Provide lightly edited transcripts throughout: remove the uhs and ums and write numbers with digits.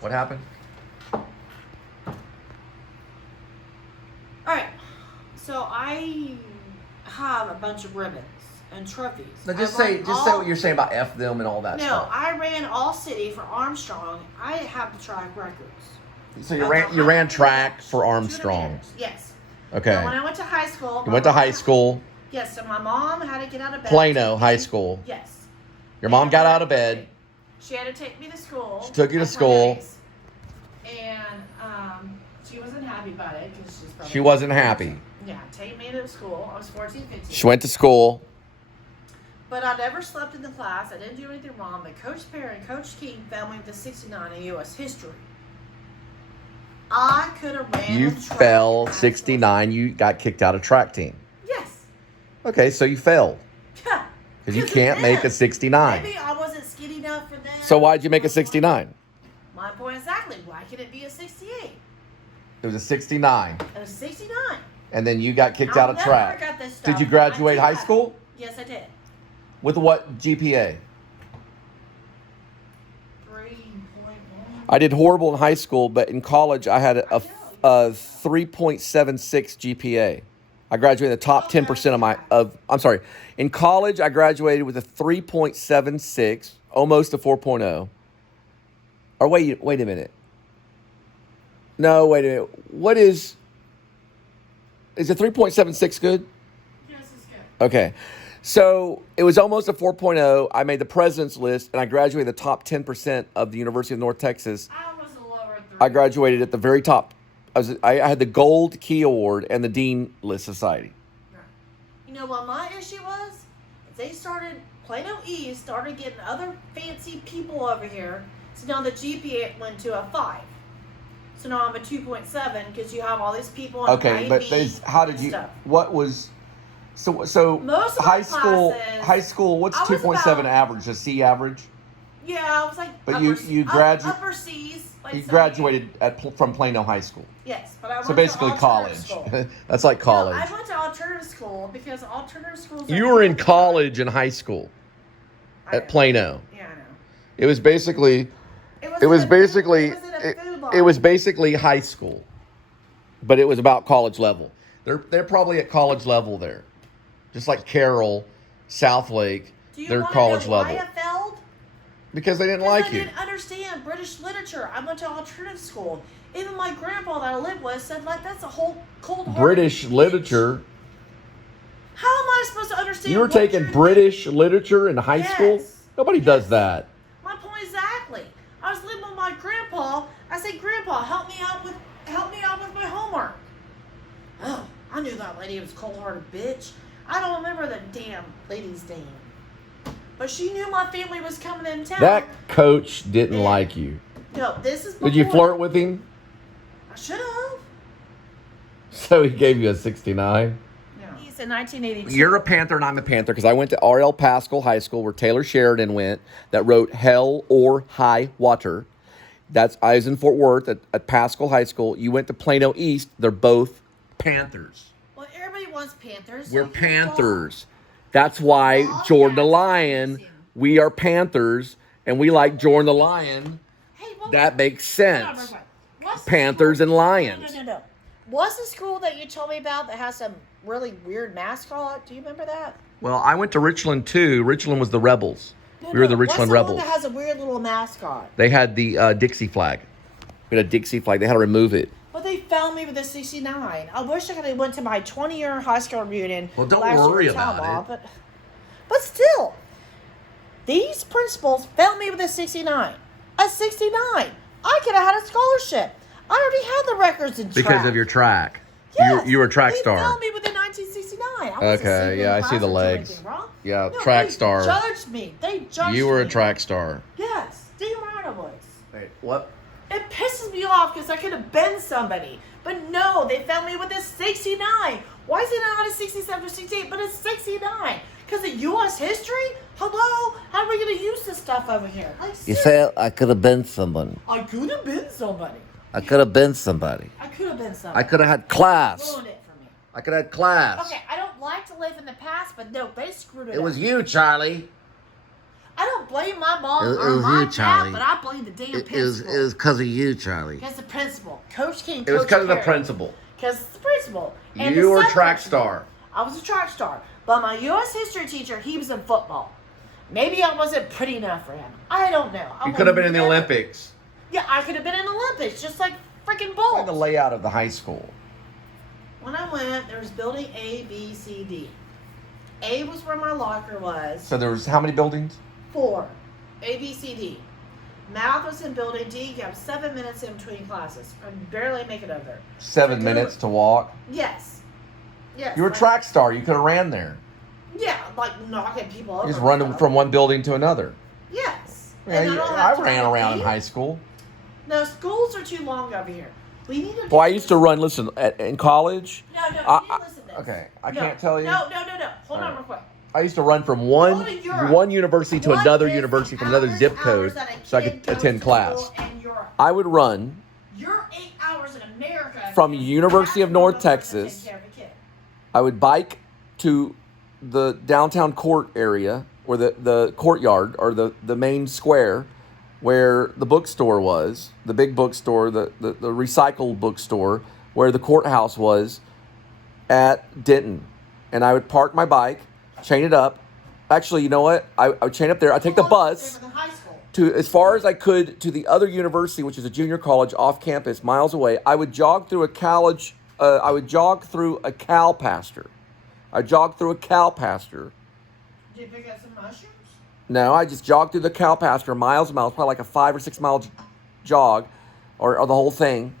What happened? All right. So I have a bunch of ribbons and trophies. Now just say what you're saying about F them and all that stuff. No, I ran all city for Armstrong. I have the track records. So you ran track for Armstrong. Yes. Okay. Now, when I went to high school. You went to high school. Yes, so my mom had to get out of bed. Plano High School. Yes. Your mom got out of bed. She had to take me to school. She took you to school. And she wasn't happy about it because she's probably. She wasn't happy. Yeah, take me to school. I was 14, 15. She went to school. But I never slept in the class. I didn't do anything wrong. But Coach Perry and Coach King found me with a 69 in U.S. history. I could have ran. You fell 69. You got kicked out of track team. Yes. Okay, so you failed. Yeah. Because you can't make a 69. Maybe I wasn't skinny enough for that. So why'd you make a 69? My point exactly. Why could it be a 68? It was a 69. It was 69. And then you got kicked out of track. Forgot this stuff. Did you graduate high school? Yes, I did. With what GPA? 3.1. I did horrible in high school, but in college I had a 3.76 GPA. I graduated the top 10% I'm sorry. In college, I graduated with a 3.76, almost a 4.0. Or wait a minute. No, wait a minute. What is a 3.76 good? Yes, it's good. Okay. So it was almost a 4.0. I made the president's list, and I graduated the top 10% of the University of North Texas. I was a lower 3. I graduated at the very top. I had the Gold Key Award and the Dean List Society. You know what my issue was? They started, Plano East started getting other fancy people over here. So now the GPA went to a 5. So now I'm a 2.7 because you have all these people. Okay, but how did you? Stuff. What was? So most of high my school. classes, High school. What's 2.7 average? A C average? Yeah, I was like. But upper C's. Like you graduated from Plano High School. Yes, but I went so basically to college. School. That's like college. No, I went to alternative school because alternative schools. You were in college and high school at Plano. Yeah, I know. It was basically. It was basically high school, but it was about college level. They're probably at college level there, just like Carroll, Southlake. They're college level. Why I failed? Because they didn't like you. I didn't understand British literature. I went to alternative school. Even my grandpa that I lived with said, like, that's a whole cold. British literature. How am I supposed to understand? You were taking British literature in high school? Nobody does that. My point exactly. I was living with my grandpa. I said, Grandpa, help me out with my homework. Oh, I knew that lady was a cold-hearted bitch. I don't remember the damn lady's name. But she knew my family was coming in town. That coach didn't like you. No, this is before. Did you flirt with him? I should have. So he gave you a 69? Yeah. He's in 1982. You're a Panther and I'm a Panther because I went to R.L. Pascal High School where Taylor Sheridan went that wrote Hell or High Water. I was in Fort Worth at Pascal High School. You went to Plano East. They're both Panthers. Well, everybody wants Panthers. We're Panthers. That's why Jordan the Lion, we are Panthers, and we like Jordan the Lion. Hey, that makes sense. Panthers and Lions. No. What's the school that you told me about that has some really weird mascot? Do you remember that? Well, I went to Richland too. Richland was the Rebels. We were the Richland Rebels. What's the one that has a weird little mascot? They had the Dixie flag. We had a Dixie flag. They had to remove it. But they found me with a 69. I wish I could have went to my 20-year high school reunion. Well, don't worry about it. But still, these principals found me with a 69. A 69. I could have had a scholarship. I already had the records in track. Because of your track. Yes. You were a track star. They found me with a 1969. Okay, yeah, I see the legs. Yeah, no, track star. They judged me. You were a track star. Yes, damn right I was. Wait, what? It pisses me off because I could have been somebody. But no, they found me with a 69. Why is it not a 67 or 68, but a 69? Because of U.S. history? Hello? How are we going to use this stuff over here? Like, you say I could have been someone. I could have been somebody. I could have been somebody. I could have been somebody. I could have had class. Ruined it for me. I could have had class. Okay, I don't like like to live in the past, but no, they screwed it It was up. you, Charlie. I don't blame my mom It or was my you, dad, Charlie. but I blame the damn principal. It was because of you, Charlie. Because the principal. Coach King, It was Coach because of the Carey. principal. Because it's the principal. And You the were a sub track principal. star. I was a track star. But my U.S. history teacher, he was in football. Maybe I wasn't pretty enough for him. I don't know. You could have been in the Olympics. Yeah, I could have been in the Olympics, just like freaking Look Bolt. at the layout of the high school. When I went, there was building A, B, C, D. A was where my locker was. So there was how many buildings? 4. A, B, C, D. Math was in building D. You have 7 minutes in between classes. I barely make it over there. 7 So minutes to walk. Yes. Yes. You were a like- track star. You could have ran there. Yeah, like knocking people over. You just and run stuff. from one building to another. Yes. Yeah, And don't I have to ran run around in deep. high school. No, schools are too long over here. We need to. Well, I used to run. Listen, in college. No, you I- need to listen to this. Okay, I No, can't tell you. No. Hold All on right. real quick. I used to run from Go to Europe. one university to What another is university the from another average zip code hours that a so I kid could goes attend to class. school in Europe? I would run You're 8 hours in America. From and University of half North the person Texas. takes care of a kid. I would bike to the downtown court area or the courtyard or the main square where the bookstore was, the big bookstore, the recycled bookstore, where the courthouse was at Denton. And I would park my bike, chain it up. Actually, you know what? I would chain up there. I'd take the How long bus is it from high school? to as far as I could to the other university, which is a junior college off campus, miles away. I would jog through a college. I would jog through a cow pasture. I jogged through a cow pasture. Did you pick up some mushrooms? No, I just jogged through the cow pasture miles and miles, probably like a 5 or 6 mile jog, or the whole thing.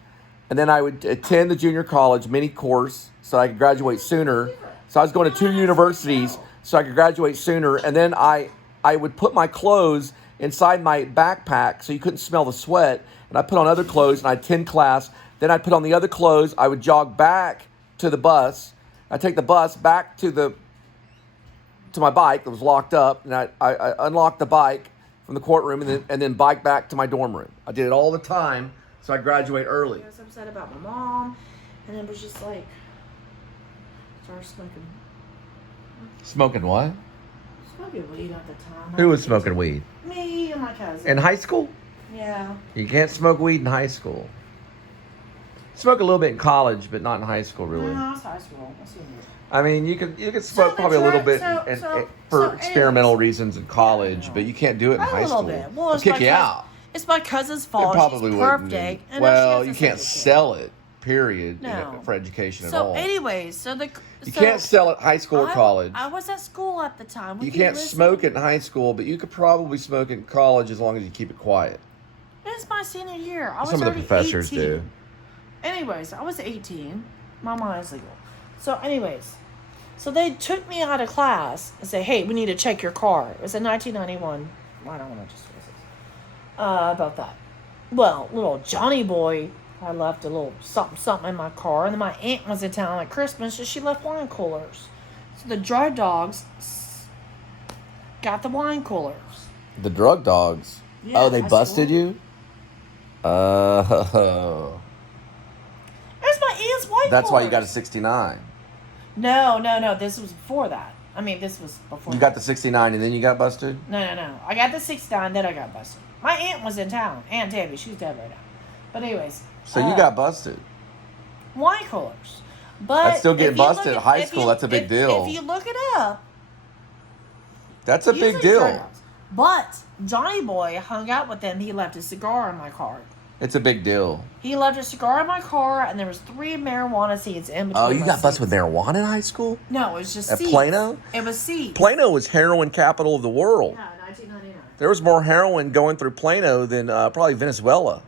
And then I would attend the junior college mini course so I could graduate sooner. So I was going to 2 universities so I could graduate sooner. And then I would put my clothes inside my backpack so you couldn't smell the sweat. And I put on other clothes and I'd attend class. Then I'd put on the other clothes. I would jog back to the bus. I'd take the bus back to my bike that was locked up. And I unlocked the bike from the courtroom and then bike back to my dorm room. I did it all the time so I graduate early. I was upset about my mom, and it was just like, started smoking Smoking what? weed at the time. Who was smoking weed? Me and my cousin. In high school? Yeah. You can't smoke weed in high school. Smoke a little bit in college, but not in high school, really. No, it's high school. I'll see you. I mean, you could smoke the probably a little track- bit so for anyways. experimental reasons in college, but you can't do it in A high little school. bit. Well, They'll it's kick my you cousin- out. It's my cousin's They fault. probably She's wouldn't. perfect. and Well, she you has can't to sell it. Period. No. For education at So, all. anyways, You can't sell it high school or college. I was at school at the time. You can't smoke it in high school, but you could probably smoke it in college as long as you keep it quiet. It's my senior year. I was Some of the already professors 18. do. Anyways, I was 18. My mind's legal. So, anyways, so they took me out of class and said, "Hey, we need to check your car." It was in 1991. I don't want to just about that. Well, little Johnny boy, I left a little something in my car, and then my aunt was in town at Christmas, and she left wine coolers. So the drug dogs got the wine coolers. The drug dogs. Yeah, Oh, they I busted swore. you? Oh. There's my aunt's wine That's why you got a coolers. 69. No. This was before that. I mean, this was before. You got the 69 and then you got busted? No. I got the 69, then I got busted. My aunt was in town. Aunt Debbie, she's dead right now. But anyways. So you got busted. wine coolers. But That's still getting if you busted look at high if school. you- That's a big deal. If you look it up, That's a usually big deal. drugs. But Johnny Boy hung out with them. He left a cigar in my car. It's a big deal. He left a cigar in my car, and there was 3 marijuana seeds in between. Oh, you my got busted seats. with marijuana in high school? No, it was just At seeds. Plano? It was seeds. Plano was heroin capital of the world. No, 1999. There was more heroin going through Plano than probably Venezuela.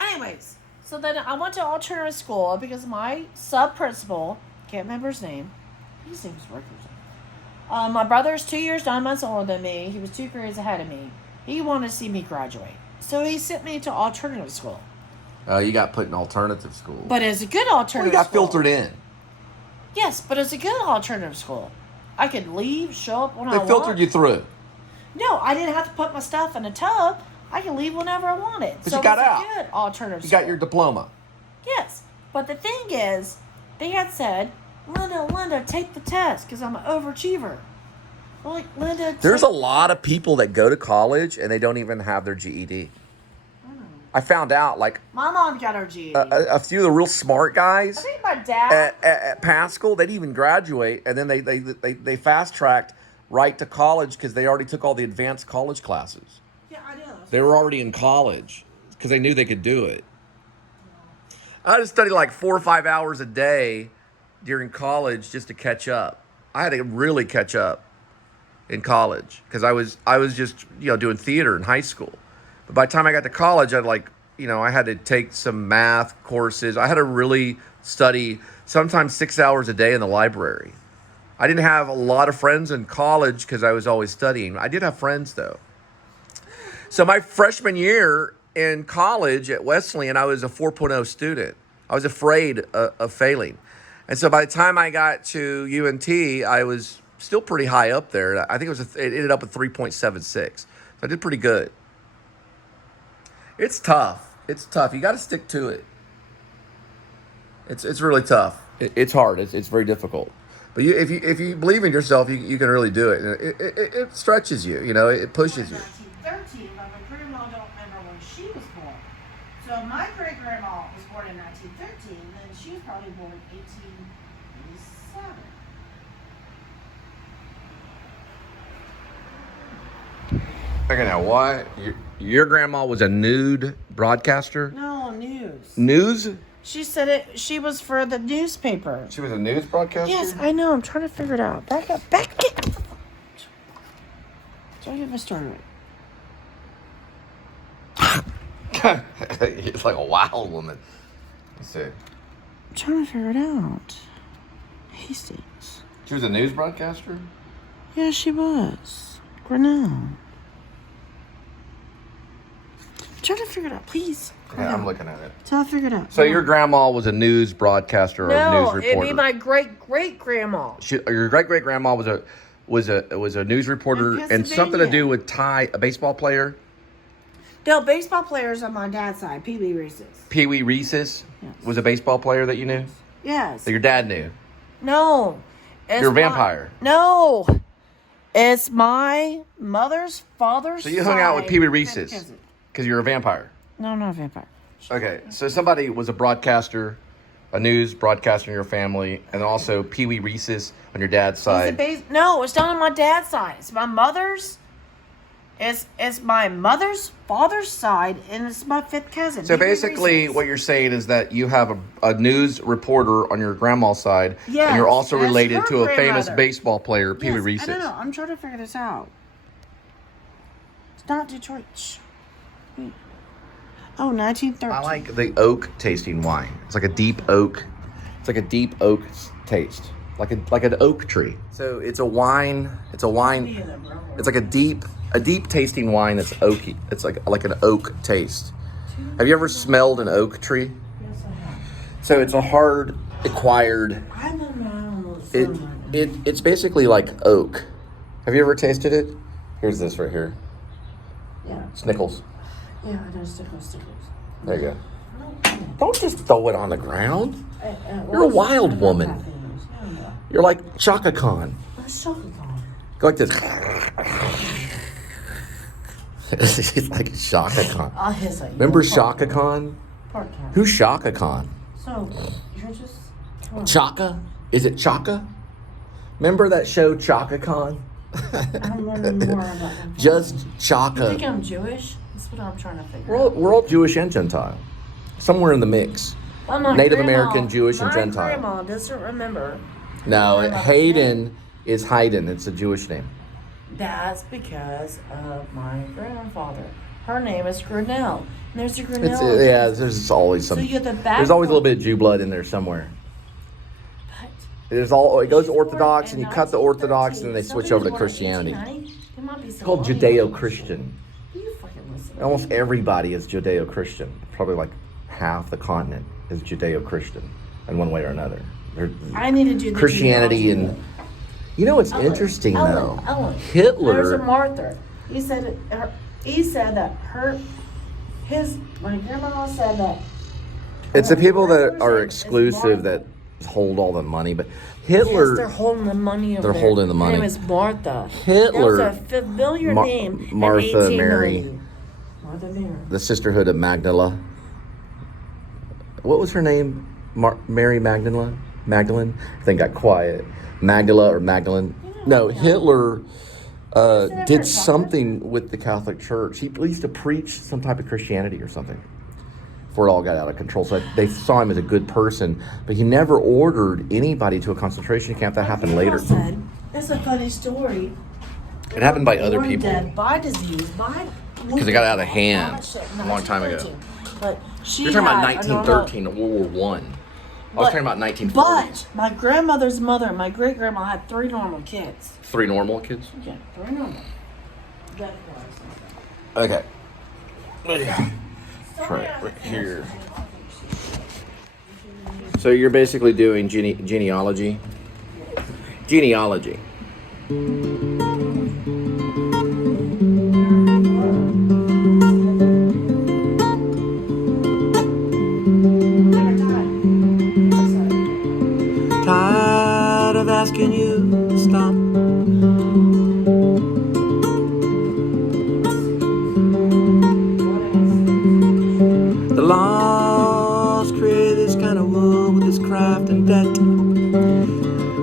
Anyways, so then I went to alternative school because my sub-principal, can't remember his name, his name was Rickers. My brother's 2 years, 9 months older than me. He was 2 grades ahead of me. He wanted to see me graduate. So he sent me to alternative school. You got put in alternative school. But it's a good Well, alternative you got school. filtered in. Yes, but it's a good alternative school. I could leave, show up when I They want. filtered you through. No, I didn't have to put my stuff in a tub. I could leave whenever I wanted. But so you got it's out. a good alternative You school. got your diploma. Yes, but the thing is, they had said, Linda, take the test because I'm an overachiever. Well, like, Linda, There's a lot of people that go to college and they don't even have their GED. I found out, like, my mom got her GED. a few of the real smart guys I think my dad. at Pascal, they didn't even graduate, and then they fast tracked right to college because they already took all the advanced college classes. Yeah, I know. They were already in college because they knew they could do it. I had to study like 4 or 5 hours a day during college just to catch up. I had to really catch up in college because I was just doing theater in high school. But by the time I got to college, I had to take some math courses. I had to really study sometimes 6 hours a day in the library. I didn't have a lot of friends in college because I was always studying. I did have friends though. So my freshman year in college at Wesleyan, I was a 4.0 student. I was afraid of failing. And so by the time I got to UNT, I was still pretty high up there. I think it ended up at 3.76. So I did pretty good. It's tough. It's tough. You got to stick to it. It's really tough. It's hard. It's very difficult. But if you believe in yourself, you can really do it. It stretches you. It pushes you. 1913, but my grandma don't remember when she was born. So my great grandma was born in 1913, and she was probably born in 1887. Okay, now what? Your grandma was a nude broadcaster? No, news. News? She said it. She was for the newspaper. She was a news broadcaster? Yes, I know. I'm trying to figure it out. Back up. Get. Don't get me started. It's like a wild woman. Let's see. I'm trying to figure it out. Hastings. She was a news broadcaster? Yeah, she was. Grinnell. I'm trying to figure it out. Please. Yeah, I'm looking at it. Trying to figure it out. So your grandma was a news broadcaster or a news reporter? No, it'd be my great-great-grandma. Your great-great-grandma was a news reporter and something to do with a baseball player? No, baseball players on my dad's side. Pee Wee Reese's. Pee Wee Reese's was a baseball player that you knew? Yes. That your dad knew? No. You're a vampire. No. It's my mother's father's So you hung out with Pee Wee Reese's because you're a vampire? No, I'm not a vampire. Okay, so somebody was a broadcaster, a news broadcaster in your family, and also Pee Wee Reese's on your dad's side. No, it's not on my dad's side. It's my mother's. It's my mother's father's side, and it's my fifth cousin. So basically, what you're saying is that you have a news reporter on your grandma's side, yes, and you're also that's related her to a famous grandmother. baseball player, Pee Wee Yes, Reese's. I don't know. I'm trying to figure this out. It's not Detroit. Shh. Oh, 1913. I like the oak tasting wine. It's like a deep oak. It's like a deep oak taste, like an oak tree. So it's a wine. It's a wine. It's like a deep tasting wine that's oaky. It's like an oak taste. Have you ever smelled an oak tree? Yes, I have. So it's a hard acquired. I don't know. It's basically like oak. Have you ever tasted it? Here's this right here. Yeah. Snickles. Yeah, I know stickles. There you go. Don't just throw it on the ground. You're a wild woman. You're like Chaka Khan. Go like this. It's like Shaka Khan. Remember Shaka Khan? Who's Shaka Khan? So, you're just... Chaka? Is it Chaka? Remember that show Chaka Khan? I'm learning more about them. Just You Chaka. think I'm Jewish? That's what I'm trying to figure out. We're all Jewish and Gentile. Somewhere in the mix. Well, my Native grandma- American, Jewish, and Gentile. My grandma doesn't remember. No, Grandma Hayden is Haydn. It's a Jewish name. That's because of my grandfather. Her name is Grinnell. And there's a Grinnell. There's always some. So you get the back There's always a little one. bit of Jew blood in there somewhere. But It goes she's Orthodox, born and you in cut the Orthodox, 1913. and then they switch Somebody over to was born in Christianity. 1890. There might be It's some called lying Judeo-Christian. You fucking listen. Almost everybody is Judeo-Christian. Probably like half the continent is Judeo-Christian in one way or another. I need to do the Christianity genealogy. and you know what's Ellen, interesting though? Ellen. There's a Hitler. Martha. He said that my grandma said that. It's the her people that brother's are name is exclusive Martha. that hold all the money, but Yes, Hitler. they're holding the money over They're there. holding the money. Her name is Martha. Hitler. That was a familiar name. in Martha 1890. Mary. Martha Mary. The Sisterhood of Magdala. What was her name? Mary Magdalene? Magdalene? I think got quiet. Magdala or Magdalene? No, Hitler did something with the Catholic Church. He used to preach some type of Christianity or something before it all got out of control. So they saw him as a good person, but he never ordered anybody to a concentration camp. That happened later. Said, it's a funny story. It happened by other Born people. dead by disease, by Because it got out of hand a long time ago. But she You're talking about had a 1913, World War I. I was talking about 1940s. But my grandmother's mother, my great grandma, had 3 normal kids. 3 normal kids? Yeah, 3 normal. Okay. Right here. So you're basically doing genealogy? Genealogy. Tired of asking you to stop. The laws create this kind of world with this craft and debt.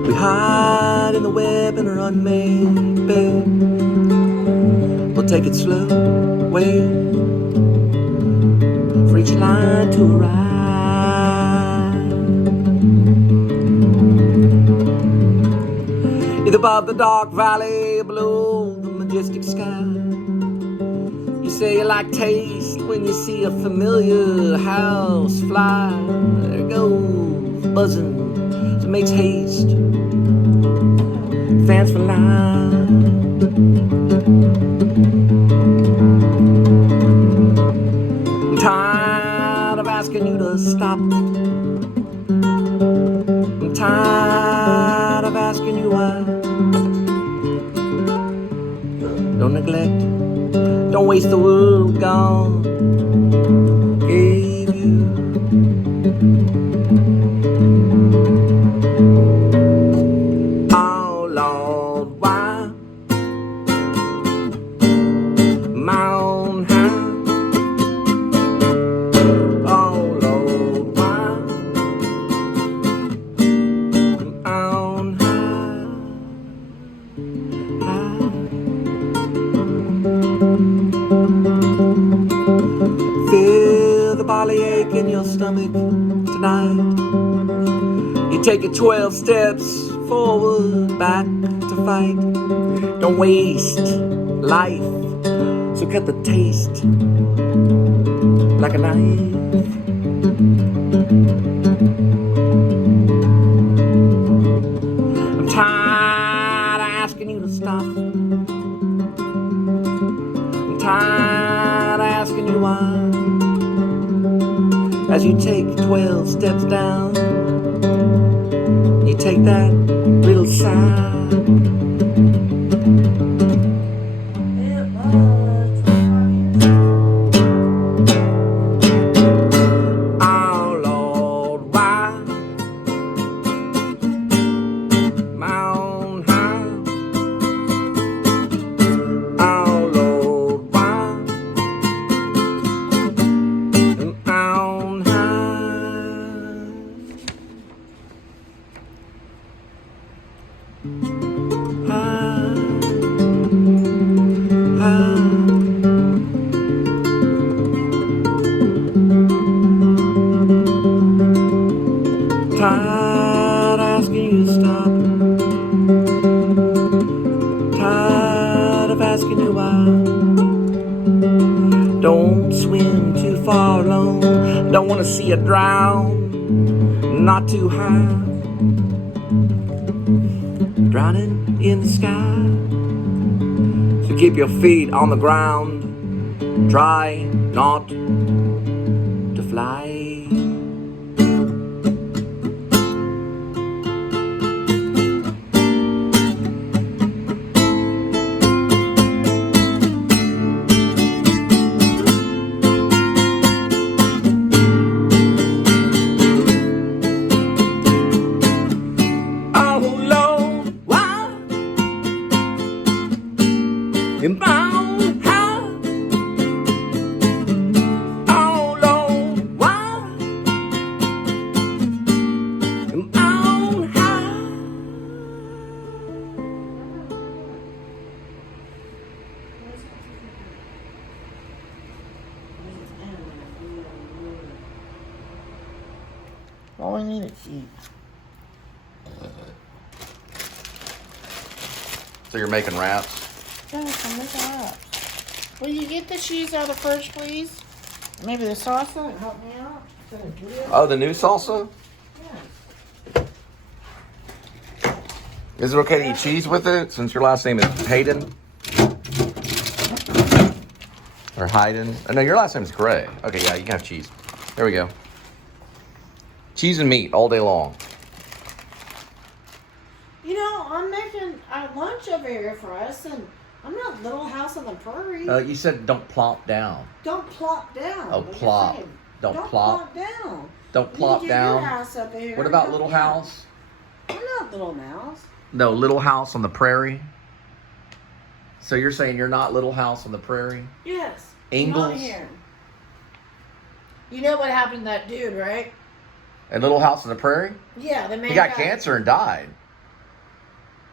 We hide in the web in our unmade bed. We'll take it slow, wait for each line to arrive. Either above the dark valley, below the majestic sky. You say you like taste when you see a familiar house fly. There it goes, buzzing, so it makes haste. Fans for life. I'm tired of asking you to stop. I'm tired of asking you why. Don't neglect, don't waste the world God gave you. Oh Lord, why? Mount high. Oh Lord, why? Mount high. Feel the bellyache in your stomach tonight. You take it 12 steps forward, back to fight. Don't waste life, so cut the taste like a knife. I'm tired of asking you to stop. I'm tired of asking you why. As you take 12 steps down, you take that little sigh. Oh Lord, why? Mount high. Oh Lord, why? Mount tired asking you to stop. Tired of asking you why. Don't swim too far alone. Don't want to see you drown. Not too high. Drowning in the sky. So keep your feet on the ground. Try not to fly. You're bound high. Oh, Lord, why? You're bound high. Well, we need to eat. So you're making wraps? Yes, I'm making wraps. Will you get the cheese out of the fridge, please? Maybe the salsa? Help me out. Oh, the new salsa? Yes. Is it okay to eat cheese with it since your last name is Hayden? Or Hayden? Oh, no, your last name is Gray. Okay, yeah, you can have cheese. There we go. Cheese and meat all day long. You know, I'm making a lunch over here for us, and I'm not Little House on the Prairie. You said don't plop down. Don't plop down. Oh, What are you plop. saying? Don't plop. plop down. Don't You plop need to get down. Your house up here. What about Help Little me out. House? I'm not Little Mouse. No, Little House on the Prairie. So you're saying you're not Little House on the Prairie? Yes. Ingalls? Not here. You know what happened to that dude, right? And Little House on the Prairie? Yeah, the man He got cancer and died.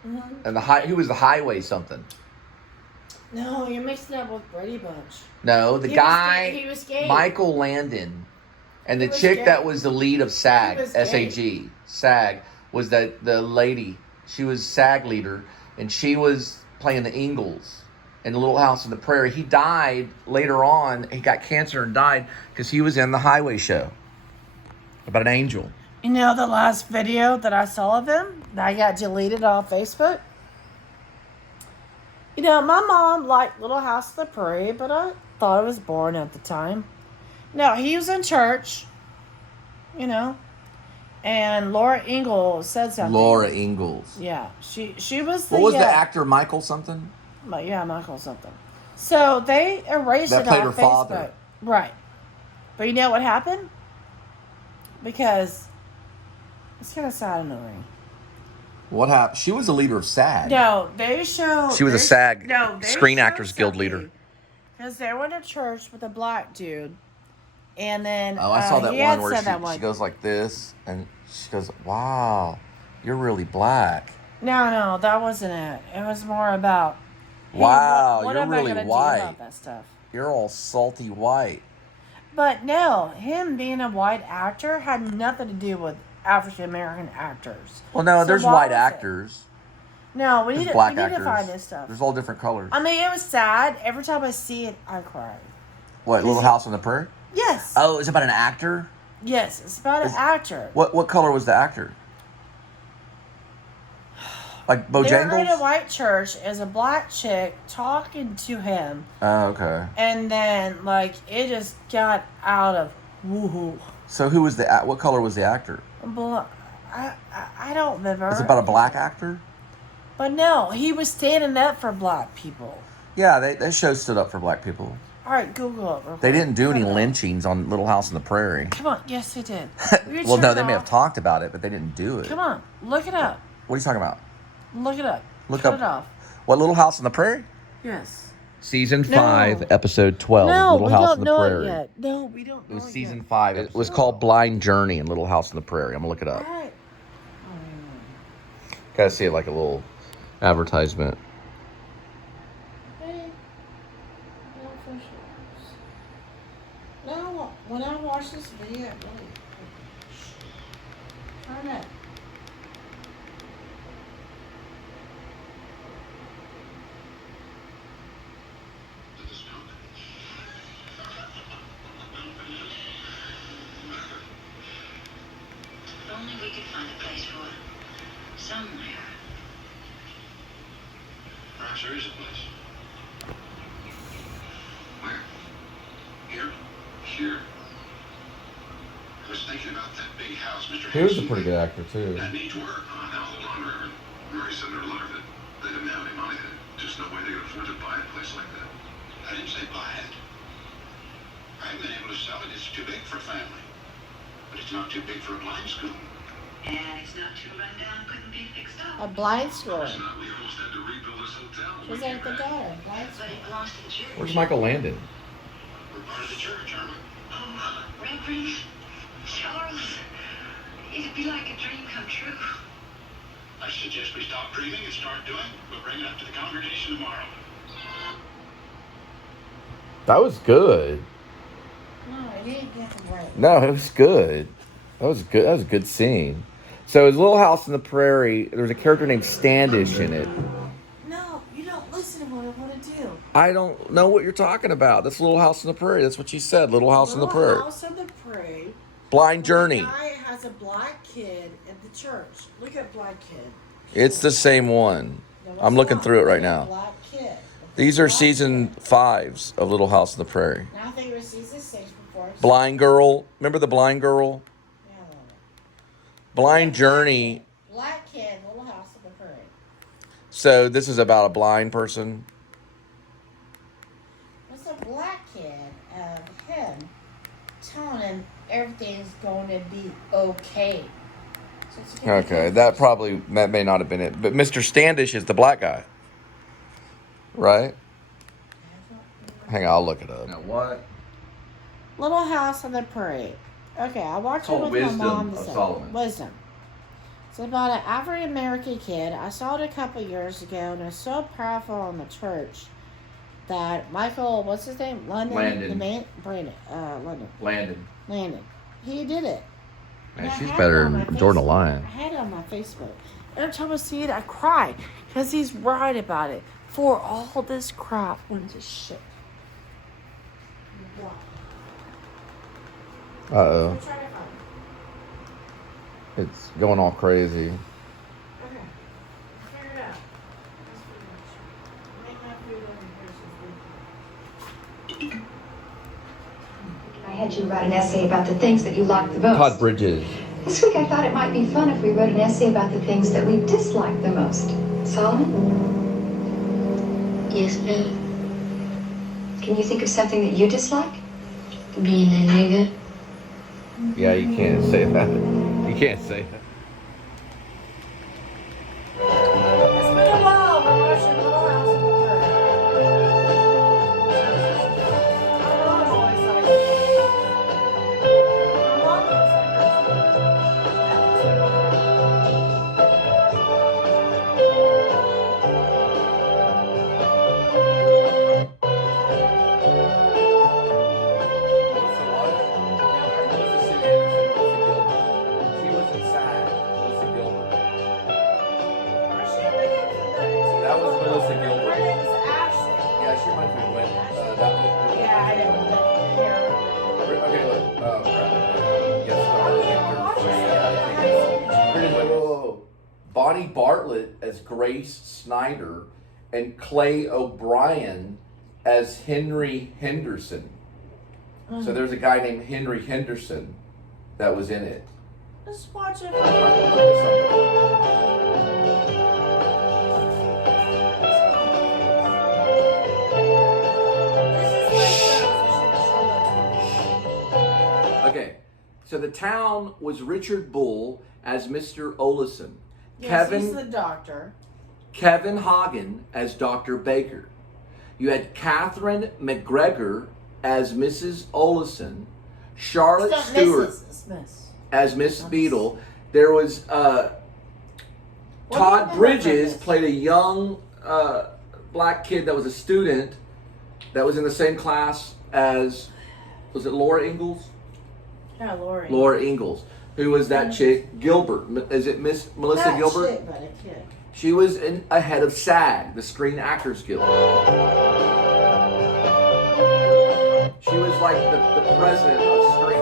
Mm-hmm. And who was the highway something? No, you're mixing up with Brady Bunch. No, the He was guy, gay. He was gay. Michael Landon, and He the was chick gay. that was the lead of SAG, He was gay. SAG, SAG, was the lady. She was SAG leader, and she was playing the Ingalls in the Little House on the Prairie. He died later on. He got cancer and died because he was in the highway show about an angel. You know the last video that I saw of him that I got deleted off Facebook? You know, my mom liked Little House on the Prairie, but I thought it was boring at the time. No, he was in church, you know, and Laura Ingalls said something. Laura Ingalls. Yeah, she was the... What was the actor, Michael something? Yeah, Michael something. So they erased That it played off her Facebook. father. Right. But you know what happened? Because it's kind of sad and annoying. What happened? She was the leader of SAG. No, they showed... She was a SAG, No, they Screen showed Actors Guild leader. something. Because they went to church with a black dude. And then... Oh, I saw that he had one where said that she goes like this, and she goes, wow, you're really black. No, that wasn't it. It was more about... hey, Wow, what you're am I really gonna do white. about that stuff? You're all salty white. But no, him being a white actor had nothing to do with African American actors. Well, no, So there's why white was it? actors. No, we There's need black to actors. find this stuff. There's all different colors. I mean, it was sad. Every time I see it, I cry. What, Little House on the Prairie? Yes. Oh, it's about an actor? Yes, it's about an actor. What color was the actor? Like They were in a Bojangles? white church as a black chick talking to him, Oh, okay. and then like it just got out of woohoo. So who was what color was the actor? I don't remember. Is it about a black actor? But no, he was standing up for black people. Yeah, that show stood up for black people. All right, Google it. real They quick. didn't do any Cut it off. lynchings on Little House on the Prairie. Come on, yes, they did. Well, no, they may have talked about it, but they didn't do it. Come on, look it up. What are you talking about? Look it up. Look Cut up- it off. What, Little House on the Prairie? Yes. Season No. 5, episode 12, No, Little we House don't on the know Prairie. it yet. No, we don't It know was it season yet. 5. It was called Blind Journey in Little House on the Prairie. I'm going to look it up. All right. Gotta see it like a little advertisement. Hey. No, when I watch this video, it really... Turn it. If only we could find a place for it. Somewhere. Perhaps there is a place. Where? Here? Here? I was thinking about that big house, Mr. He was a Hanson. pretty good actor, too. That needs work. Now hold on, Reverend. Mary said there are a lot of it. They didn't have any money. Just no way they could afford to buy a place like that. I didn't say buy it. I haven't been able to sell it. It's too big for a family. But it's not too big for a blind school. And it's not too run down, couldn't be fixed up. A blind school. It's not. We almost had to rebuild this hotel. Is that the daughter? Right? But it belongs to the church. Where's Michael Landon? We're part of the church, aren't we? Reverend Charles, it'd be like a dream come true. I suggest we stop dreaming and start doing. We'll bring it up to the congregation tomorrow. That was good. No, I didn't get them right. No, it was good. That was good. That was a good scene. So his Little House on the Prairie, there's a character named Standish in it. No, you don't listen to what I want to do. I don't know what you're talking about. That's Little House on the Prairie. That's what she said. Little House on the Little Prairie. House on the Prairie. Blind Journey. The guy has a black kid at the church. Look at black kid. It's the same one. No, it's I'm looking not. through it right Look at now. Black kid. These are Black season kid. 5s of Little House on the Prairie. Now I think it was season 6 before. Blind Girl. Remember the Blind Girl? Yeah, I don't know. Blind Journey. Black kid, Little House on the Prairie. So this is about a blind person. It's a black kid of him telling him everything's going to be okay. So it's gonna be Okay, good. that may not have been it. But Mr. Standish is the black guy. Right? Hang on, I'll look it up. Now what? Little House on the Prairie. Okay, I watched it called with my Wisdom mom. of this Solomon. Wisdom. It's about an African American kid. I saw it a couple years ago, and it's so powerful in the church that Michael, what's his name? Landon. The man, Brandon. Landon. Landon. He did it. Man, And I she's had better it on than my Jordan Facebook. Lion. I had it on my Facebook. Every time I see it, I cry because he's right about it. For all this crap went to shit. Wow. Uh-oh. We'll try to find it. It's going all crazy. Okay. Figure it out. Let's figure it out. Make my food over here. I had you write an essay about the things that you liked the most. Todd Bridges. This week I thought it might be fun if we wrote an essay about the things that we disliked the most. Solomon, Yes, ma'am. can you think of something that you dislike? Being a nigga. Yeah, you can't say that. You can't say that. It's been a while. We're watching Little House on the Prairie. My mom always liked it. My mom looks like her too. That looks like my She wasn't sad. Melissa Gilbert. Where's she been from there? That was Melissa Gilbert. Her name is Ashley. Yeah, she reminds me of Gwen. Yeah, I know. The hair. Okay, look. Yes, whoa. Bonnie Bartlett as Grace Snyder and Clay O'Brien as Henry Henderson. So there's a guy named Henry Henderson that was in it. Let's watch it. Okay, so the town was Richard Bull as Mr. Olison, Yes, he's the doctor. Kevin Hagen as Dr. Baker. You had Catherine McGregor as Mrs. Olison, Charlotte It's not Stewart Mrs. It's Miss. as Miss Beadle. There was What do you Todd remember Bridges from this? played a young black kid that was a student that was in the same class as, was it Laura Ingalls? Yeah, Lori. Laura Ingalls, who was that chick, Gilbert. Is it Miss Melissa That Gilbert? chick, but a kid. She was a head of SAG, the Screen Actors Guild. She was like the president of Screen.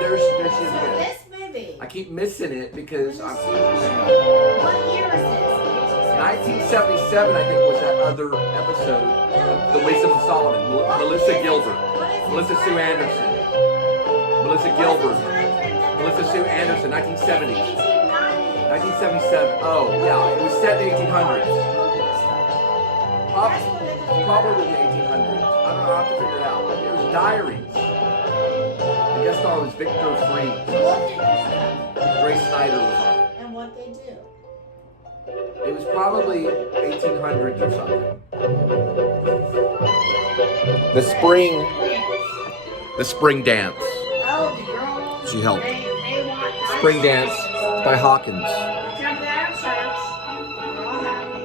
There she is So again. this movie. I keep missing it because I'm. What year is this? 1977, I think, was that other episode of The Wisdom of Solomon. Melissa Gilbert, Melissa Sue Anderson, Melissa Gilbert, Melissa Sue Anderson, 1970, 1977. Oh, yeah, it was set in the 1800s. Probably the 1800s. I don't know, I'll have to figure it out. It was diaries. The guest star was Victor Freed. Grace Snyder was on it. And what they do. It It was probably 1800s or something. The spring dance. Oh, the girls. She helped. They want nice Spring dance shirts. by Hawkins. Except for their shirts. We're all happy.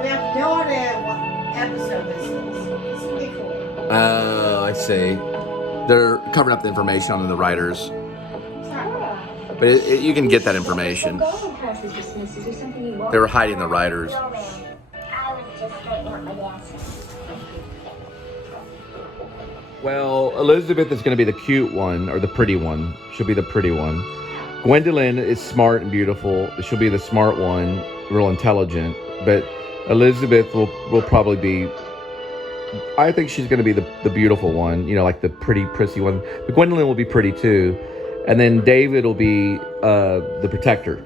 We have no idea what episode this is. It's pretty cool. I see. They're covering up the information on the writers. Sorry. But you can get that information. They were hiding the writers. No, ma'am. I was just straighten up my desk. Well, Elizabeth is going to be the cute one, or the pretty one. She'll be the pretty one. Gwendolyn is smart and beautiful. She'll be the smart one, real intelligent. But Elizabeth will probably be, I think she's going to be the beautiful one, you know, like the pretty, prissy one. But Gwendolyn will be pretty too. And then David will be the protector.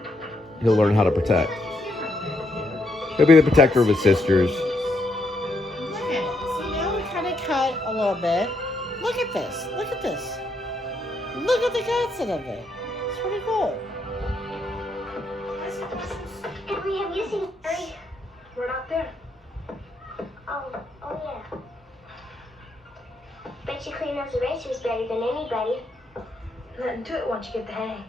He'll learn how to protect. He'll be the protector of his sisters. Look at it. So now we kind of cut a little bit. Look at this. Look at this. Look at the guts of it. It's pretty cool. Did we have you seen Harry? We're not there. Oh yeah. Bet you clean those erasers better than anybody. Nothing to it once you get the hang.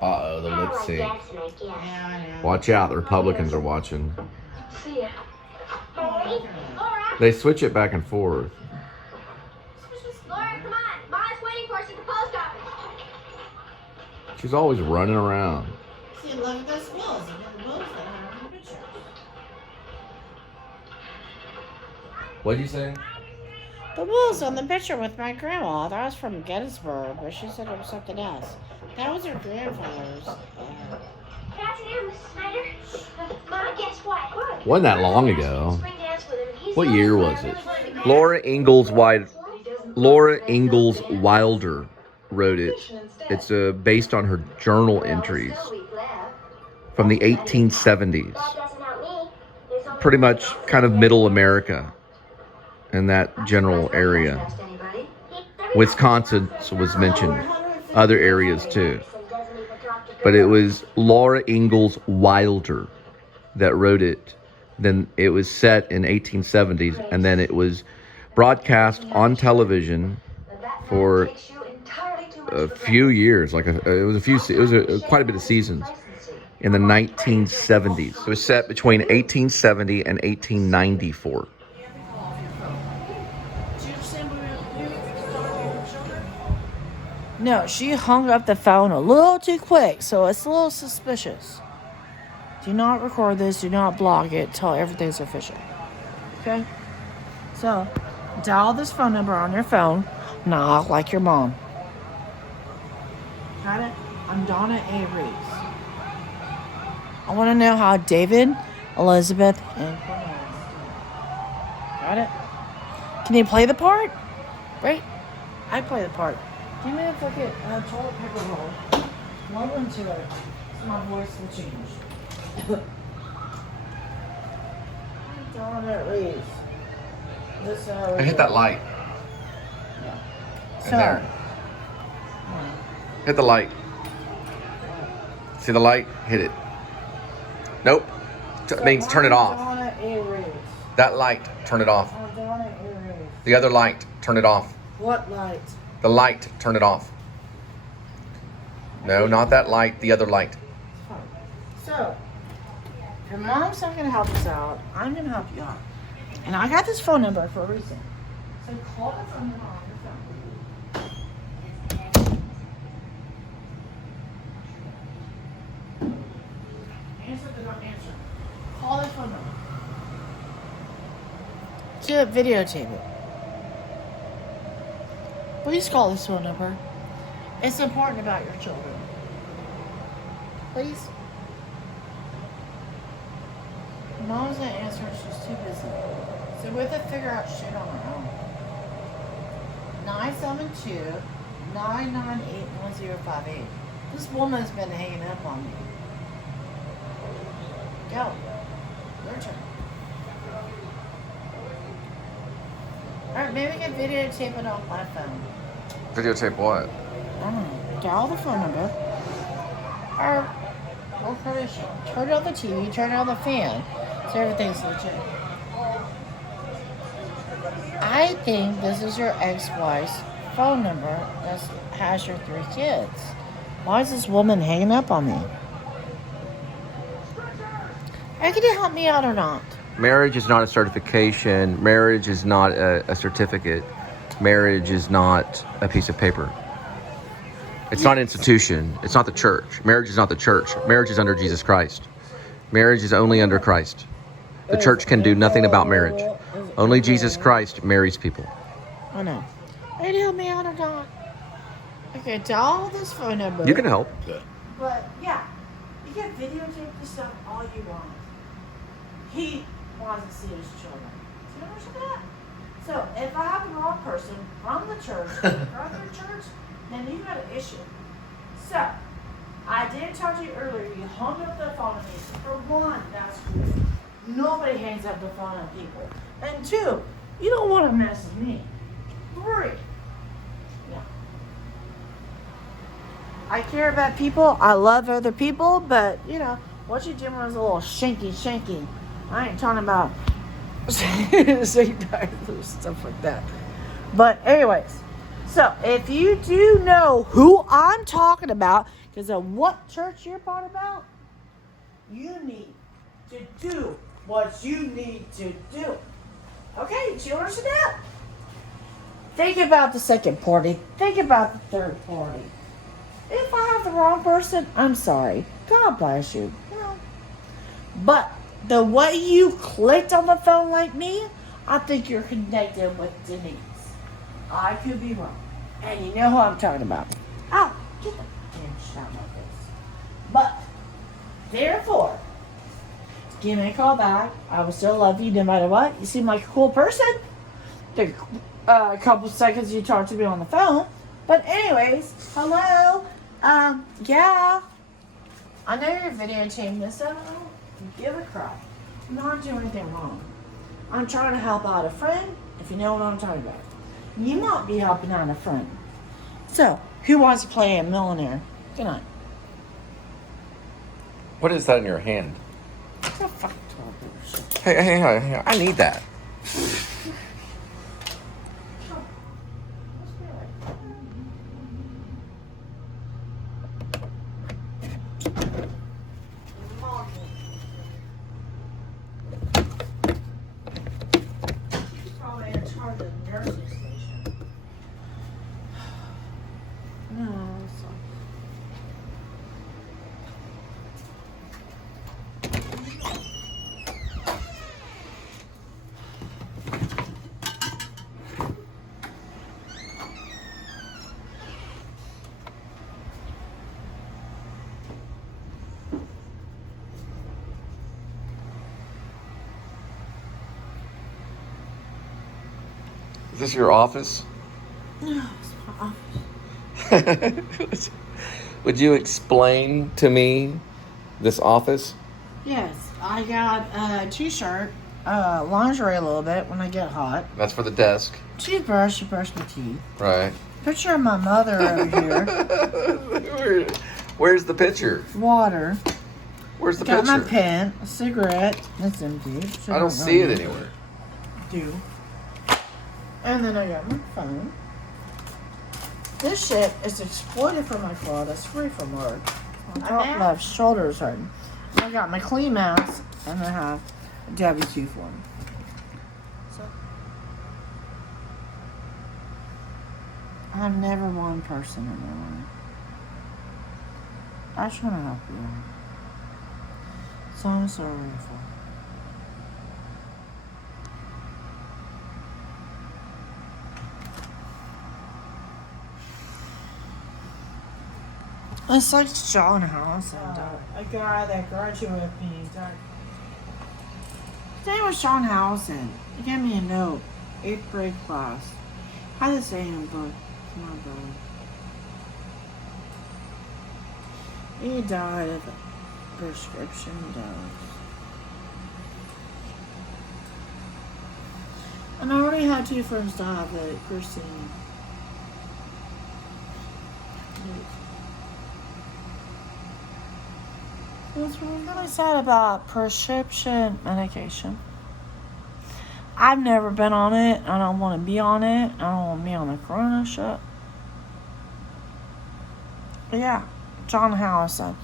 Uh-oh, the lip Like sync. Jackson, I guess. Yeah, I know. Watch out, the Republicans are watching. See ya. Harry? Laura? They switch it back and forth. Laura, come on. Mom's waiting for us at the post office. She's always running around. See, look at those wolves. Look at the wolves that are in the picture. What'd you say? The wolves on the picture with my grandma. That was from Gettysburg, but she said it was something else. That was her grandfather's. Good afternoon, Mrs. Snyder. Mom, guess what? Wasn't that long ago. Spring dance with him. He's What the year only was one it? I really wanted to go. Laura Ingalls Wilder wrote it. It's based on her journal entries from the 1870s. That doesn't help me. There's only Pretty one much thing kind of middle America in that general area. Wisconsin was mentioned, other areas too. But it was Laura Ingalls Wilder that wrote it. Then it was set in 1870s, and then it was broadcast on television for a few years. Like quite a bit of seasons in the 1970s. It was set between 1870 and 1894. No, she hung up the phone a little too quick, so it's a little suspicious. Do not record this. Do not blog it till everything's official. Okay? So, dial this phone number on your phone. Not like your mom. Got it? I'm Donna A. Reeves. I want to know how David, Elizabeth, and Cornelius do. Got it? Can you play the part? Right? I play the part. Give me a fucking toilet paper roll. One into it. So my voice will change. Donna Reeves. This I hit that light. So, there. Hit the light. See the light? Hit it. Nope. Means turn it off. Donna A. Reeves. That light, turn it off. Donna A. Reeves. The other light, turn it off. What light? The light, turn it off. No, not that light, the other light. So, your mom's not going to help us out. I'm going to help you out. And I got this phone number for a reason. So call the phone number on your phone. Answer the don't answer. Call that phone number. Do it, videotape it. Please call this phone number. It's important about your children. Please. Mom's not answering, she's too busy. So we have to figure out shit on our own. 972-998-1058. This woman's been hanging up on me. Go. Your turn. Alright, maybe we can videotape it off my phone. Videotape what? I don't know. Dial the phone number. Or Okay, turn down the TV, turn down the fan, so everything's legit. I think this is your ex-wife's phone number that has your 3 kids. Why is this woman hanging up on me? Hey, can you help me out or not? Marriage is not a certification. Marriage is not a certificate. Marriage is not a piece of paper. It's not an institution. It's not the church. Marriage is not the church. Marriage is under Jesus Christ. Marriage is only under Christ. The church can do nothing about marriage. Only Jesus Christ marries people. I know. Can you help me out or not? Okay, dial this phone number. You can help. But yeah, you can videotape this stuff all you want. He wants to see his children. Do you understand that? So if I have the wrong person from the church, from the church, then you got an issue. So I did talk to you earlier. You hung up the phone on me. For one, that's weird. Nobody hangs up the phone on people. And 2, you don't want to mess with me. 3, yeah. I care about people. I love other people, but you know what you doing is a little shanky. I ain't talking about stuff like that. But anyways, so if you do know who I'm talking about, because of what church you're part about, you need to do what you need to do. Okay, do you understand that? Think about the second party. Think about the third party. If I have the wrong person, I'm sorry. God bless you. You know. But the way you clicked on the phone like me, I think you're connected with Denise. I could be wrong. And you know who I'm talking about. Oh, get the damn shot like this. But, therefore, give me a call back. I will still love you no matter what. You seem like a cool person. The couple seconds you talked to me on the phone. But anyways, hello. Yeah. I know you're videotaping this, so don't give a crap. I'm not doing anything wrong. I'm trying to help out a friend, if you know what I'm talking about. You might be helping out a friend. So, who wants to play a millionaire? Good night. What is that in your hand? What the fuck bullshit? Hey, I need that. Probably in charge of the nursing station. No, it's not. Is this your office? No, it's my office. Would you explain to me this office? Yes, I got a t-shirt, lingerie a little bit when I get hot. That's for the desk. Toothbrush to brush my teeth. Right. Picture of my mother over here. Where's the picture? Water. Where's the Got picture? my pen, a cigarette. It's empty. So I don't see it anywhere. Do. And then I got my phone. This shit is exploited from my closet. It's free from work. My shoulders hurting. I got my clean mask and I have a W2 form. So I'm never one person in my life. I just want to help you. So I'm sorry for. It's like John House and a guy that graduated with me. His name was Sean Howson. He gave me a note. 8th grade class. Had the same book. My God. He died of a prescription dose. And I already had 2 friends die of it. Christine. What's really sad about prescription medication? I've never been on it. I don't want to be on it. I don't want to be on the corona shit. But yeah, John Howison.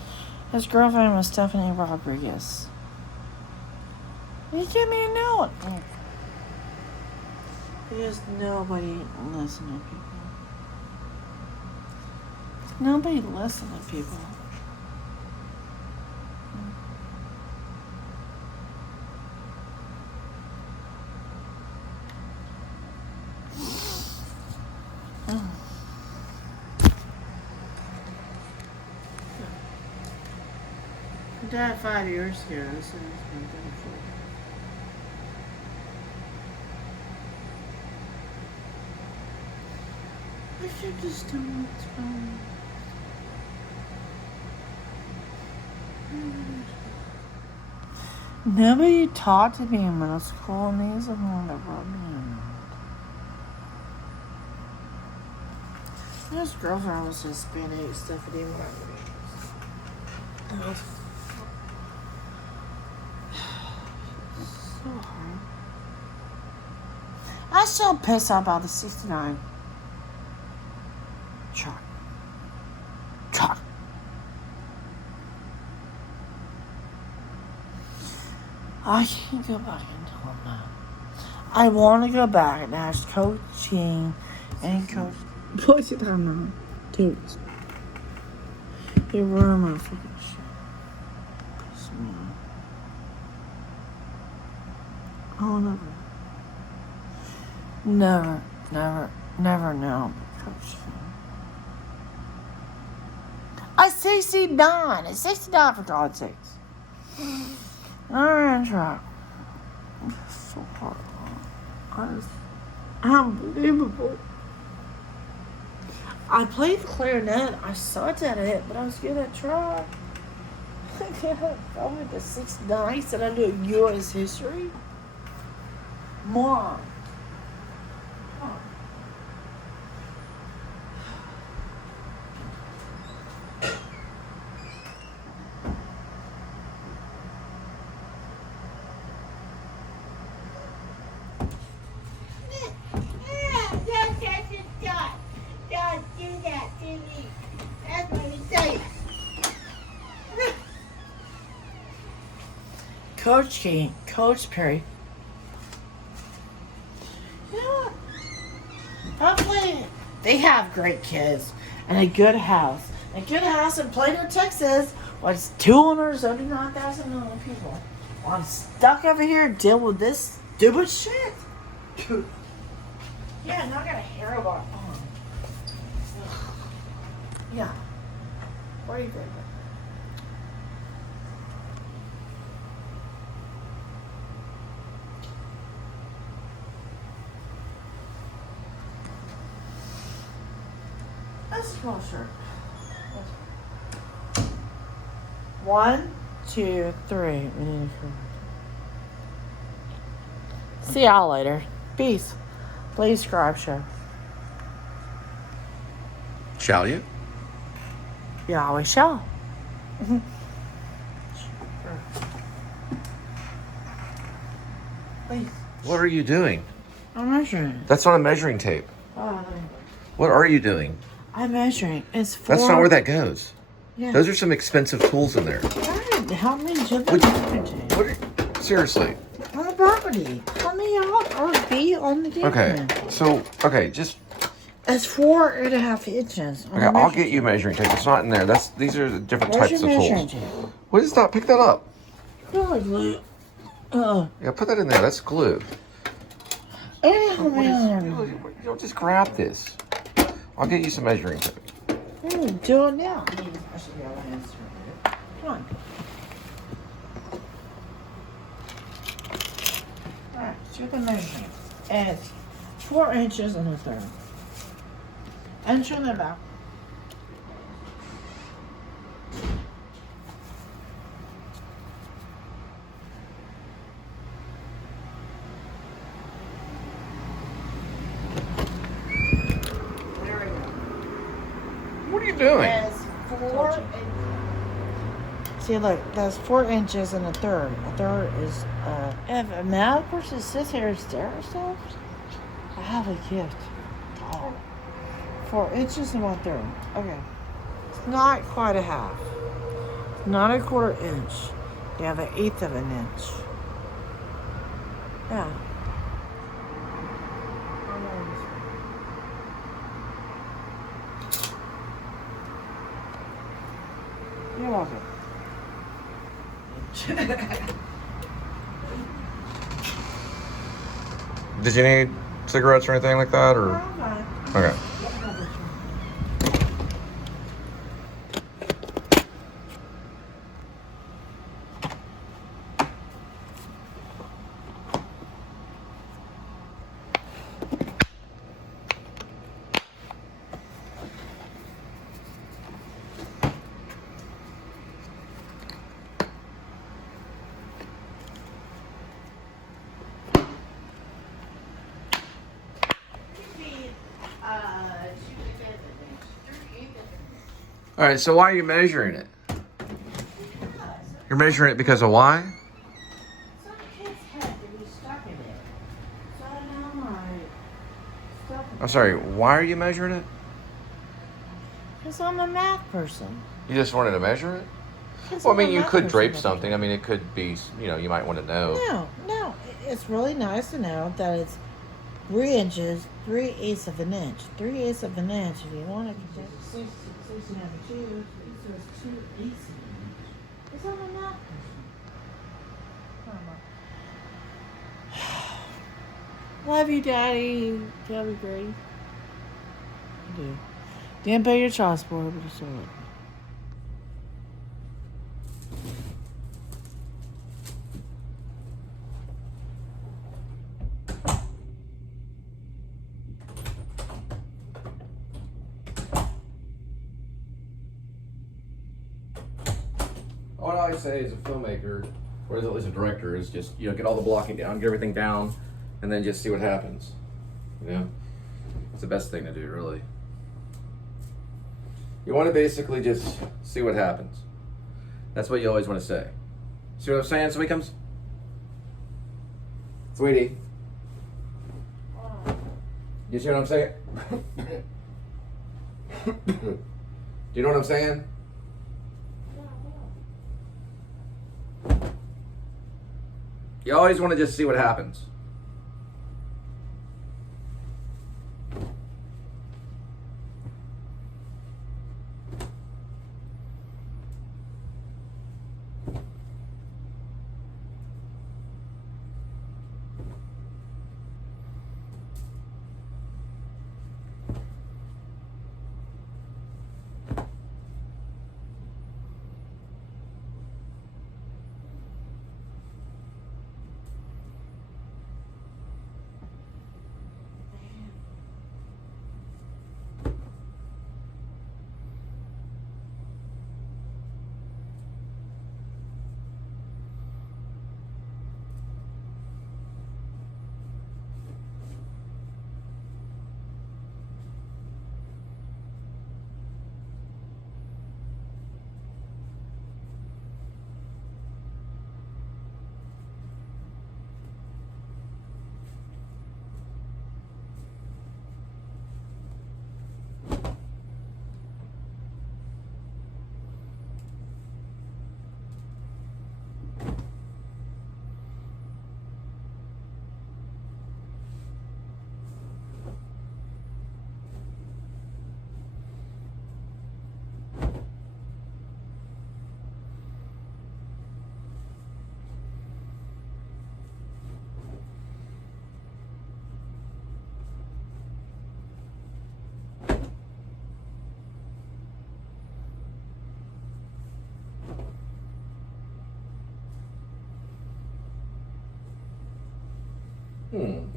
His girlfriend was Stephanie Rodriguez. You give me a note. Because nobody listens to people. Nobody listens to people. I died 5 years ago, so it's been good for I should just do what's wrong. Nobody talked to me in middle school, and these are the ones that brought me in. His girlfriend was Hispanic, Stephanie Rodriguez. So hard. I still pissed off about the 69 truck. I can't go back and tell him that. I want to go back and ask Coach King and Coach. What's it time now? Dude. You're ruining my fucking shit. Piss me off. Oh, never now, Coach King. I'm 69. It's 69 for God's sakes. Alright, try. So hard. Unbelievable. I played the clarinet. I sucked at it, but I was good at try. I went to 69. Said I knew U.S. history. Moron. Coach King, Coach Perry. Yeah. Hopefully they have great kids and a good house. A good house in Plano, Texas was 279,000 people. Well, I'm stuck over here dealing with this stupid shit. Yeah, now I got a hair about. Yeah. Where are you going? That's a small shirt. 1, 2, 3. We need to. See y'all later. Peace. Please subscribe, show. Shall you? Yeah, we shall. Please. What are you doing? I'm measuring. That's not a measuring tape. Oh, What are you doing? I'm measuring. It's 4. That's not where that goes. Yeah. Those are some expensive tools in there. God, help me do the Would- measuring tape. What are, seriously. On the property. Help me out or be on the damn Okay. thing. So, just It's 4.5 inches. okay. I'll get you measuring tape. It's not in there. These are the different Where's types your of measuring tools. tape? What is that? Pick that up. Really, glue. Yeah, put that in there. That's glue. Oh, What man. you don't just grab this. I'll get you some measuring tape. Do it now. Come on. Alright, do the measuring. It's 4 inches and a third. And turn it back. What are you doing? It's 4 inches. See, look, that's 4 inches and a third. A third is, if a mad person sits here and stares at herself, I have a gift. Oh. 4 inches and 1/3. Okay. It's not quite a half. Not a 1/4 inch. You have 1/8 of an inch. Yeah. You're welcome. Did you need cigarettes or anything like that, or? Okay. All right, so why are you measuring it? You're measuring it because of why? Some kid's head to be stuck in it. So now I stuck in I'm sorry, why are you measuring it? Because I'm a math person. You just wanted to measure it? 'Cause Well, I I'm a mean, you math could person, drape that's something. all. I mean, it could be, you might want to know. No. It's really nice to know that it's 3 inches, 3/8 of an inch. 3/8 of an inch, if you want to compare 16 and a 2, it's 2/8 of an inch. Because I'm a math person. Love you, Daddy. That'd be great. I do. Didn't pay your child support, but it's all right. What I always say as a filmmaker, or as a director, is just, get all the blocking down, get everything down, and then just see what happens. It's the best thing to do, really. You want to basically just see what happens. That's what you always want to say. See what I'm saying, Sweet comes? Sweetie. You see what I'm saying? Do you know what I'm saying? You always want to just see what happens.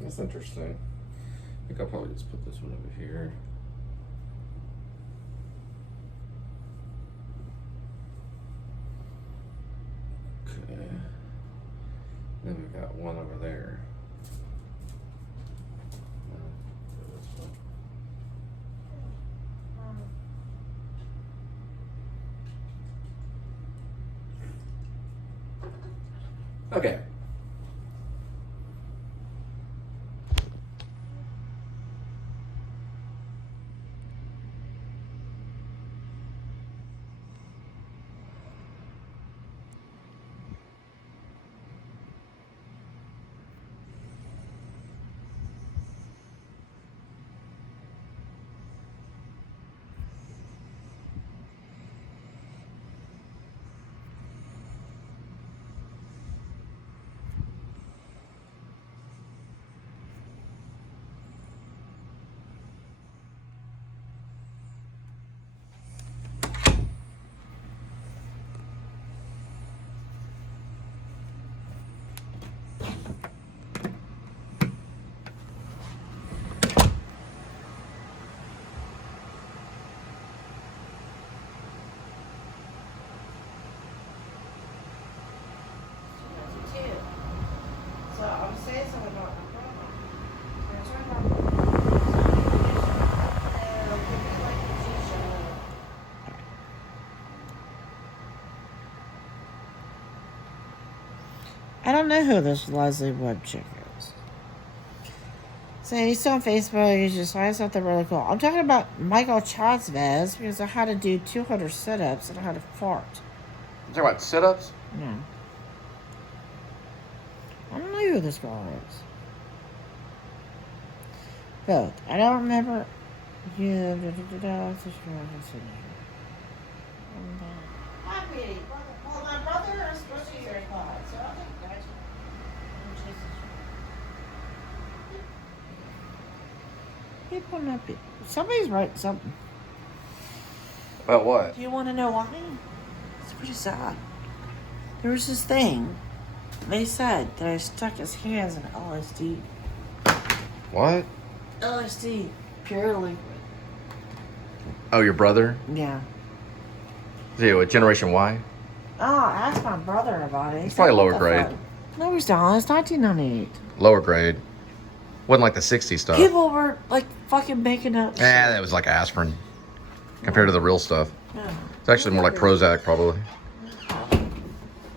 That's interesting. I think I'll probably just put this one over here. Okay. Then we've got one over there. Okay. So I was saying something about my grandma. I was talking about give me like a t-shirt. I don't know who this Leslie Webb chick is. So he's on Facebook. He's just saying something really cool. I'm talking about Michael Chazvez because of how to do 200 sit-ups and how to fart. You talking about sit-ups? No. I don't know who this girl is. Both. I don't remember. Yeah. Hi, Pete. Well, my brother is supposed to be very quiet, so I think that's people not be. Somebody's writing something. About what? Do you want to know why? It's pretty sad. There was this thing. They said that I stuck his hands in LSD. What? LSD, pure liquid. Oh, your brother? Yeah. Is he what, Generation Y? Oh, I asked my brother about it. He's probably lower grade. No, he's not. It's 1998. Lower grade. Wasn't like the 60s stuff. People were like fucking making up. Yeah, that was like aspirin compared to the real stuff. Yeah. It's actually more like Prozac, probably.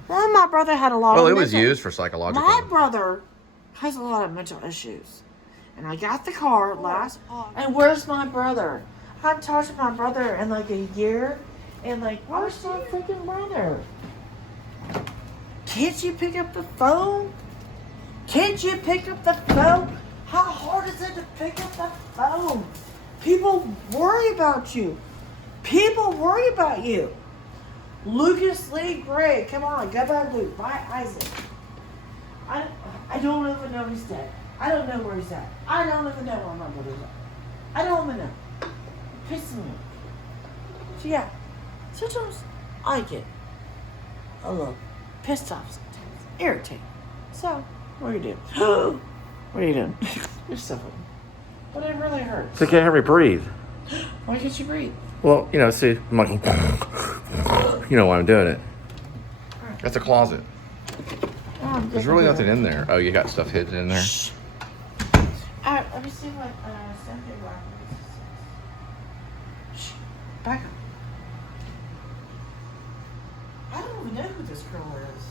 Well, my brother had a lot Well, of it was mental- used for psychological. My brother has a lot of mental issues. And I got the car last. And where's my brother? I haven't talked to my brother in like a year. And like, where's my freaking brother? Can't you pick up the phone? Can't you pick up the phone? How hard is it to pick up the phone? People worry about you. People worry about you. Lucas Lee Gray, come on, go back, Luke. Buy Isaac. I don't even know he's dead. I don't know where he's at. I don't even know where my brother's at. I don't even know. Pissing me off. So yeah, sometimes I get a little pissed off sometimes. Irritated. So, what do you do? What are you doing? You're so funny. But it really hurts. So you can't hear me breathe. Why can't you breathe? Well, you know, see, I'm like, you know why I'm doing it. That's a closet. There's really nothing in there. Oh, you got stuff hidden in there? Shh. Let me see what something Shh. Back up. I don't even know who this girl is.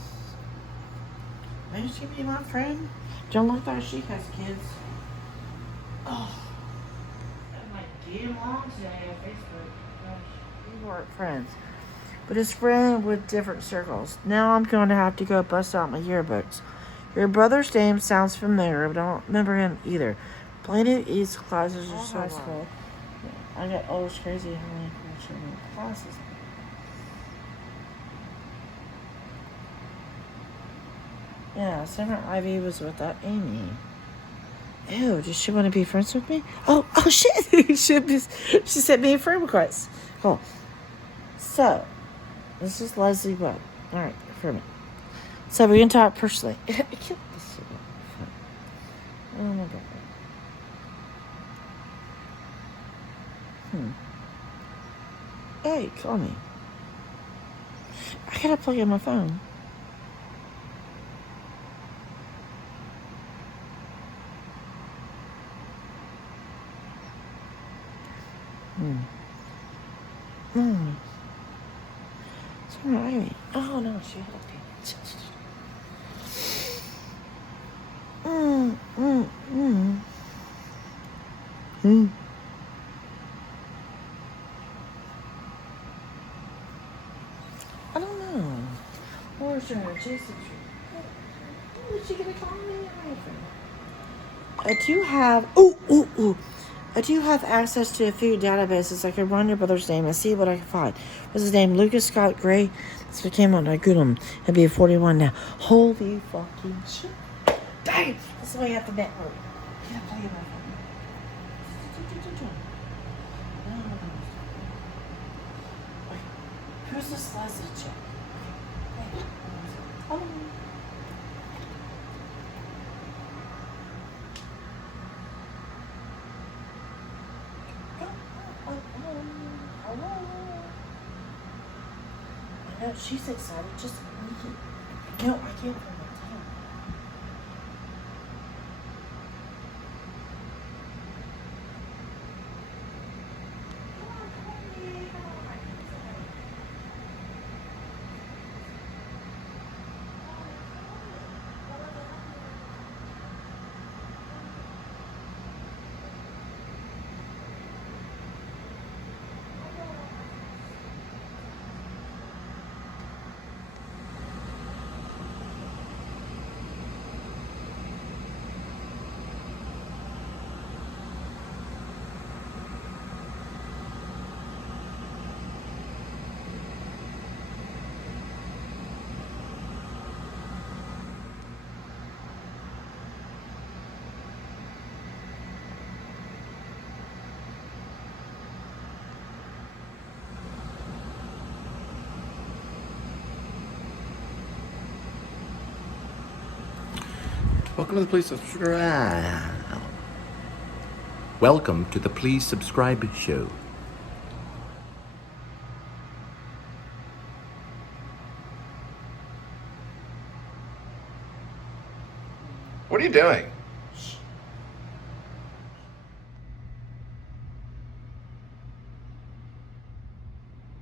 Maybe she be my friend? Don't look like she has kids. Oh. I'm like, DM long today on Facebook. Gosh, we weren't friends. But his friend with different circles. Now I'm going to have to go bust out my yearbooks. Your brother's name sounds familiar, but I don't remember him either. Planet East classes are so high school. Yeah, I got it's crazy how many classes. Yeah, Summer Ivy was with that Amy. Ew, does she want to be friends with me? Oh shit! she sent me a friend request. Cool. So, this is Leslie Webb. Alright, for a minute. So we're gonna talk personally. I can't listen. Oh my god. Hey, call me. I gotta plug in my phone. Sorry. Oh no, she had a penis. I don't know. Where's her? Jesus. Is she gonna call me? I do have. Ooh. I do have access to a few databases. I can run your brother's name and see what I can find. What's his name? Lucas Scott Gray. That's what came on. I Googled him. He'll be 41 now. Holy fucking shit. Dang! That's the way you have to network. You have to play my phone. Wait, who's this Leslie chick? Hey, hello. I know she's excited. Just me. No, I can't put my tail. Welcome to the Please Subscribe. Welcome to the Please Subscribe show. What are you doing?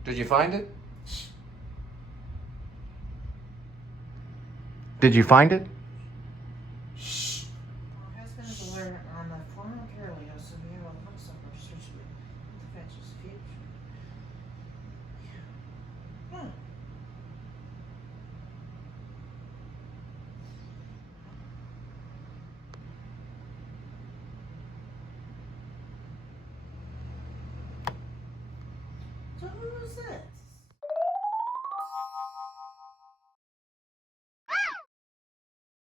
Did you find it? Did you find it? My husband is alert on the former parallel, so we have a lot of stuff research with the fetches future. Huh. So who was it?